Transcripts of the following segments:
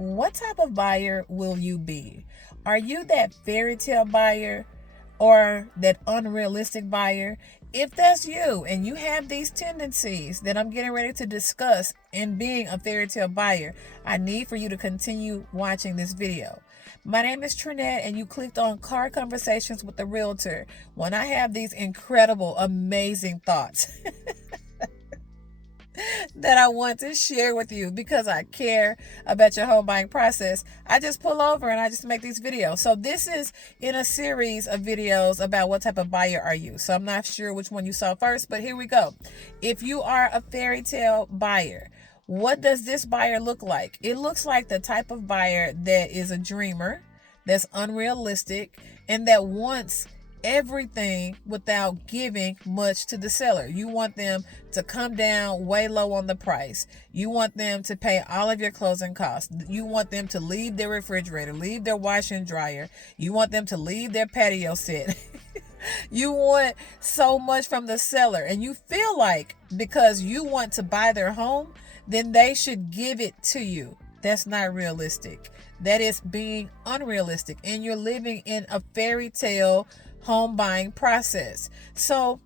What type of buyer will you be? Are you that fairy tale buyer or that unrealistic buyer? If that's you and you have these tendencies that I'm getting ready to discuss in being a fairy tale buyer, I need for you to continue watching this video. My name is Tranett, and you clicked on Car Conversations with the Realtor when I have these incredible, amazing thoughts that I want to share with you because I care about your home buying process. I just pull over and I just make these videos. So this is in a series of videos about what type of buyer are you. So I'm not sure which one you saw first, but here we go. If you are a fairy tale buyer, what does this buyer look like? It looks like the type of buyer that is a dreamer, that's unrealistic, and that wants everything without giving much to the seller. You want them to come down way low on the price. You want them to pay all of your closing costs. You want them to leave their refrigerator, leave their washer and dryer. You want them to leave their patio set. You want so much from the seller, and you feel like because you want to buy their home, then they should give it to you. That's not realistic. That is being unrealistic, and you're living in a fairy tale home buying process. So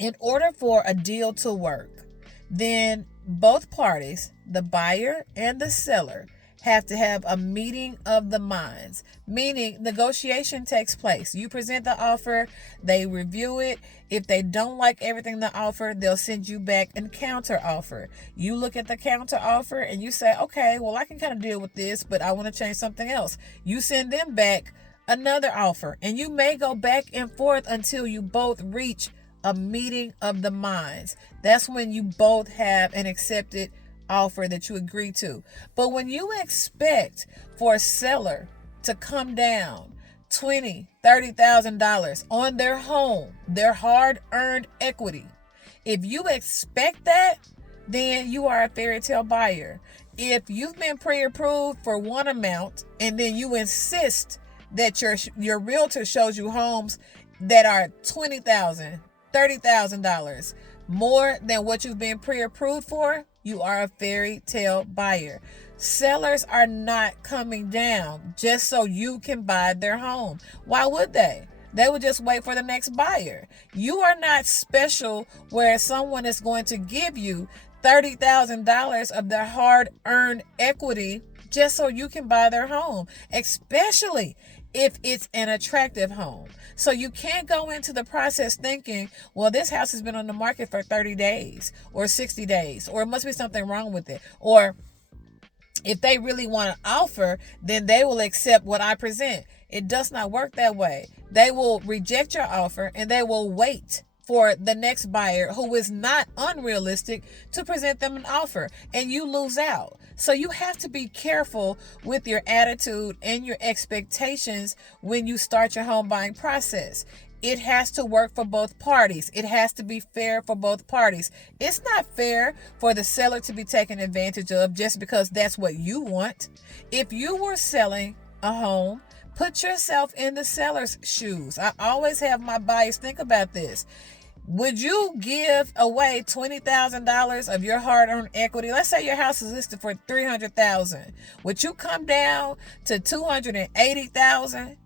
in order for a deal to work, then both parties, the buyer and the seller, have to have a meeting of the minds, meaning negotiation takes place. You present the offer, they review it. If they don't like everything in the offer, they'll send you back a counter offer. You look at the counter offer and you say, okay, well, I can kind of deal with this, but I want to change something else. You send them back another offer, and you may go back and forth until you both reach a meeting of the minds. That's when you both have an accepted offer that you agree to. But when you expect for a seller to come down $20,000-$30,000 on their home, their hard-earned equity, if you expect that, then you are a fairy tale buyer. If you've been pre-approved for one amount and then you insist that your realtor shows you homes that are $20,000, $30,000 more than what you've been pre-approved for, you are a fairy tale buyer. Sellers are not coming down just so you can buy their home. Why would they? They would just wait for the next buyer. You are not special where someone is going to give you $30,000 of their hard-earned equity just so you can buy their home, especially if it's an attractive home. So you can't go into the process thinking, well, this house has been on the market for 30 days or 60 days, or it must be something wrong with it. Or if they really want to offer, then they will accept what I present. It does not work that way. They will reject your offer and they will wait for the next buyer who is not unrealistic to present them an offer, and you lose out. So you have to be careful with your attitude and your expectations when you start your home buying process. It has to work for both parties. It has to be fair for both parties. It's not fair for the seller to be taken advantage of just because that's what you want. If you were selling a home, put yourself in the seller's shoes. I always have my buyers think about this. Would you give away $20,000 of your hard-earned equity? Let's say your house is listed for $300,000. Would you come down to $280,000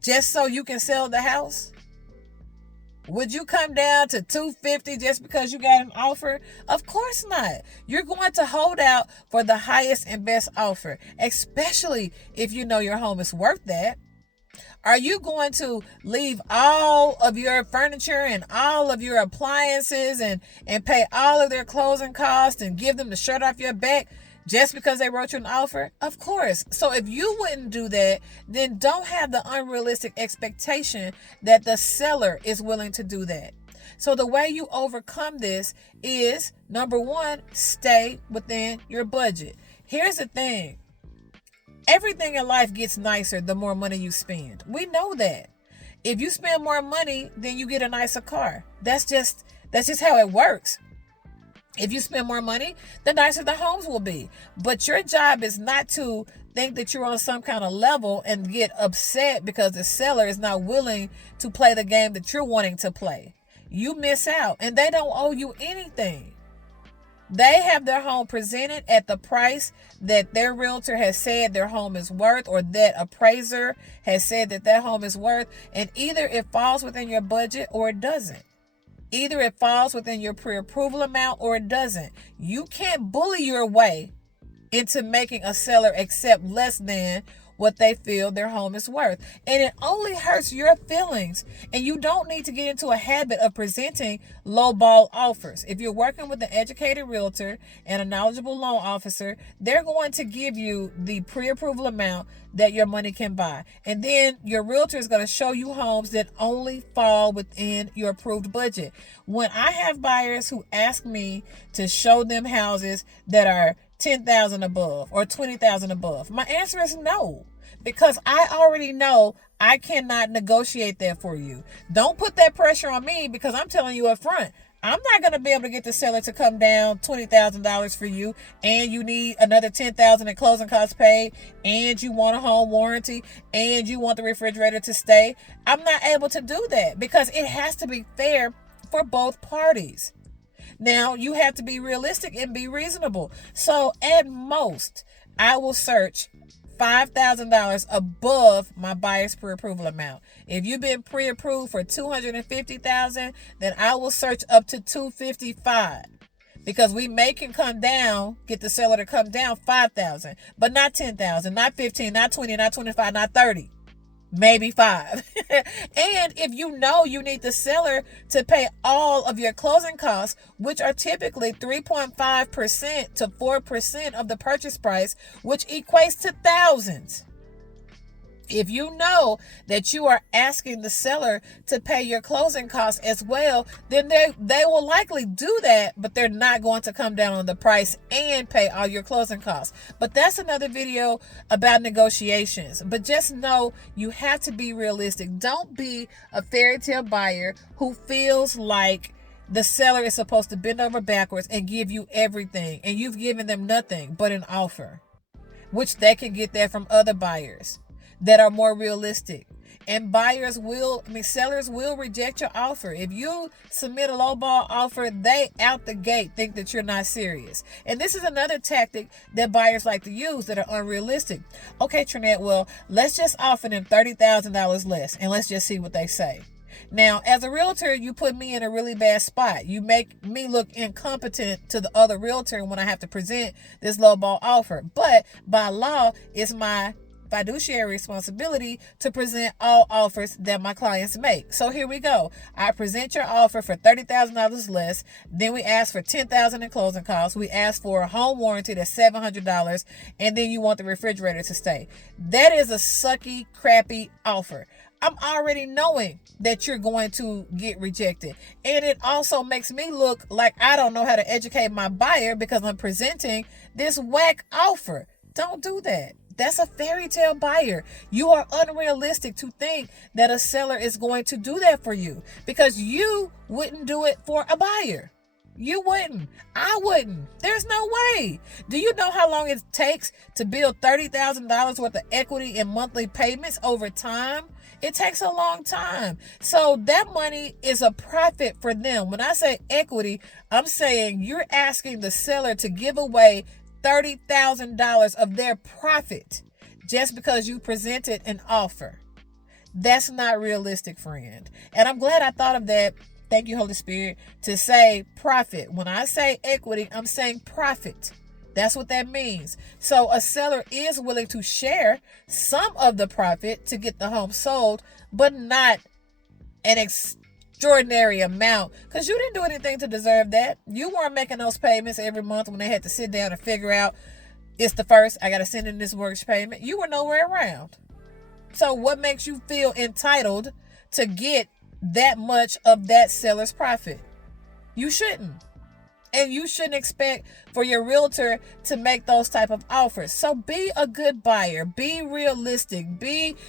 just so you can sell the house? Would you come down to $250 just because you got an offer? Of course not. You're going to hold out for the highest and best offer, especially if you know your home is worth that. Are you going to leave all of your furniture and all of your appliances and pay all of their closing costs and give them the shirt off your back just because they wrote you an offer? Of course. So if you wouldn't do that, then don't have the unrealistic expectation that the seller is willing to do that. So the way you overcome this is, number one, stay within your budget. Here's the thing. Everything in life gets nicer the more money you spend. We know that. If you spend more money, then you get a nicer car. That's just how it works. If you spend more money, the nicer the homes will be. But your job is not to think that you're on some kind of level and get upset because the seller is not willing to play the game that you're wanting to play. You miss out, and they don't owe you anything. They have their home presented at the price that their realtor has said their home is worth, or that appraiser has said that that home is worth, and either it falls within your budget or it doesn't. Either it falls within your pre-approval amount or it doesn't. You can't bully your way into making a seller accept less than what they feel their home is worth. And it only hurts your feelings. And you don't need to get into a habit of presenting lowball offers. If you're working with an educated realtor and a knowledgeable loan officer, they're going to give you the pre-approval amount that your money can buy. And then your realtor is going to show you homes that only fall within your approved budget. When I have buyers who ask me to show them houses that are 10,000 above or 20,000 above, my answer is no, because I already know I cannot negotiate that for you. Don't put that pressure on me, because I'm telling you up front, I'm not going to be able to get the seller to come down $20,000 for you, and you need another $10,000 in closing costs paid, and you want a home warranty, and you want the refrigerator to stay. I'm not able to do that, because it has to be fair for both parties. Now, you have to be realistic and be reasonable. So at most, I will search $5,000 above my buyer's pre-approval amount. If you've been pre-approved for $250,000, then I will search up to $255,000. Because we can come down, get the seller to come down $5,000, but not $10,000, not $15,000, not $20,000, not $25,000, not $30,000. Maybe $5,000. And if you know you need the seller to pay all of your closing costs, which are typically 3.5% to 4% of the purchase price, which equates to thousands. If you know that you are asking the seller to pay your closing costs as well, then they will likely do that, but they're not going to come down on the price and pay all your closing costs. But that's another video about negotiations. But just know you have to be realistic. Don't be a fairy tale buyer who feels like the seller is supposed to bend over backwards and give you everything, and you've given them nothing but an offer, which they can get that from other buyers that are more realistic. And sellers will reject your offer. If you submit a lowball offer, they out the gate think that you're not serious. And this is another tactic that buyers like to use that are unrealistic. Okay, Tranett, well, let's just offer them $30,000 less and let's just see what they say. Now, as a realtor, you put me in a really bad spot. You make me look incompetent to the other realtor when I have to present this lowball offer. But by law, it's my fiduciary responsibility to present all offers that my clients make. So here we go. I present your offer for $30,000 less. Then we ask for $10,000 in closing costs. We ask for a home warranty that's $700, and then you want the refrigerator to stay. That is a sucky, crappy offer. I'm already knowing that you're going to get rejected. And it also makes me look like I don't know how to educate my buyer because I'm presenting this whack offer. Don't do that. That's a fairy tale buyer. You are unrealistic to think that a seller is going to do that for you, because you wouldn't do it for a buyer. You wouldn't. I wouldn't. There's no way. Do you know how long it takes to build $30,000 worth of equity in monthly payments over time? It takes a long time. So that money is a profit for them. When I say equity, I'm saying you're asking the seller to give away $30,000 of their profit just because you presented an offer. That's not realistic, friend. And I'm glad I thought of that. Thank you, Holy Spirit, to say profit. When I say equity, I'm saying profit. That's what that means. So a seller is willing to share some of the profit to get the home sold, but not an extraordinary amount, because you didn't do anything to deserve that. You weren't making those payments every month when they had to sit down and figure out, it's the first, I got to send in this mortgage payment. You were nowhere around. So what makes you feel entitled to get that much of that seller's profit? You shouldn't. And you shouldn't expect for your realtor to make those type of offers. So be a good buyer. Be realistic.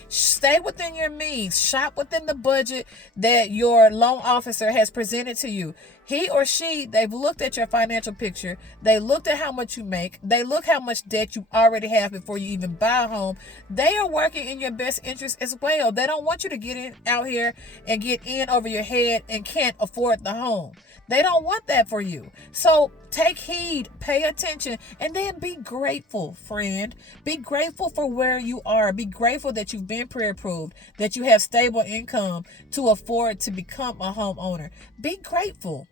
Stay within your means. Shop within the budget that your loan officer has presented to you. He or she, they've looked at your financial picture. They looked at how much you make. They look how much debt you already have before you even buy a home. They are working in your best interest as well. They don't want you to get in out here and get in over your head and can't afford the home. They don't want that for you. So take heed, pay attention, and then be grateful, friend. Be grateful for where you are. Be grateful that you've been pre-approved, that you have stable income to afford to become a homeowner. Be grateful.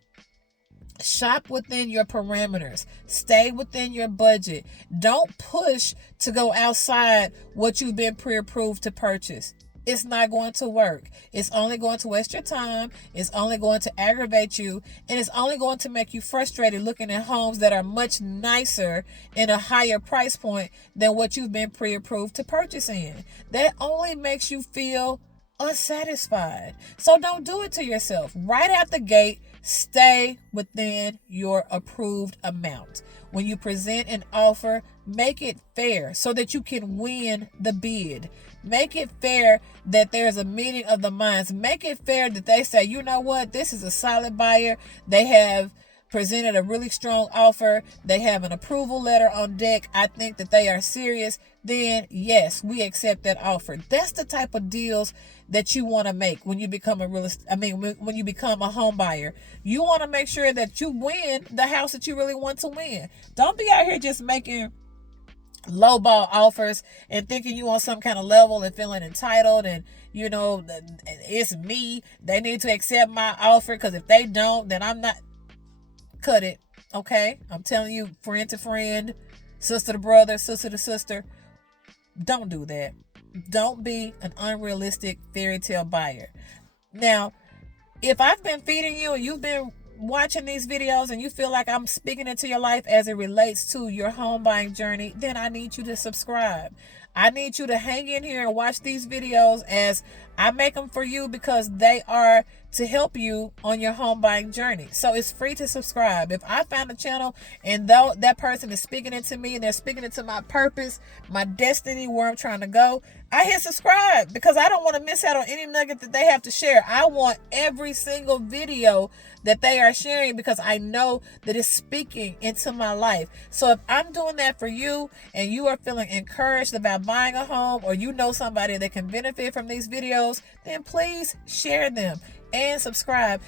Shop within your parameters. Stay within your budget. Don't push to go outside what you've been pre-approved to purchase. It's not going to work. It's only going to waste your time. It's only going to aggravate you. And it's only going to make you frustrated looking at homes that are much nicer in a higher price point than what you've been pre-approved to purchase in. That only makes you feel unsatisfied. So don't do it to yourself. Right out the gate, stay within your approved amount. When you present an offer, make it fair so that you can win the bid. Make it fair that there's a meeting of the minds. Make it fair that they say, you know what, this is a solid buyer. They have presented a really strong offer. They have an approval letter on deck. I think that they are serious. Then yes, we accept that offer. That's the type of deals that you want to make when you become when you become a home buyer. You want to make sure that you win the house that you really want to win. Don't be out here just making lowball offers and thinking you on some kind of level and feeling entitled and it's me. They need to accept my offer because if they don't, then I'm not. Cut it. Okay? I'm telling you, friend to friend, sister to brother, sister to sister. Don't do that. Don't be an unrealistic fairy tale buyer. Now, if I've been feeding you and you've been watching these videos and you feel like I'm speaking into your life as it relates to your home buying journey, then I need you to subscribe. I need you to hang in here and watch these videos as I make them for you because they are to help you on your home buying journey. So it's free to subscribe. If I found a channel and though that person is speaking into me and they're speaking into my purpose, my destiny, where I'm trying to go, I hit subscribe because I don't want to miss out on any nugget that they have to share. I want every single video that they are sharing because I know that it's speaking into my life. So if I'm doing that for you and you are feeling encouraged about buying a home or you know somebody that can benefit from these videos, then please share them and subscribe.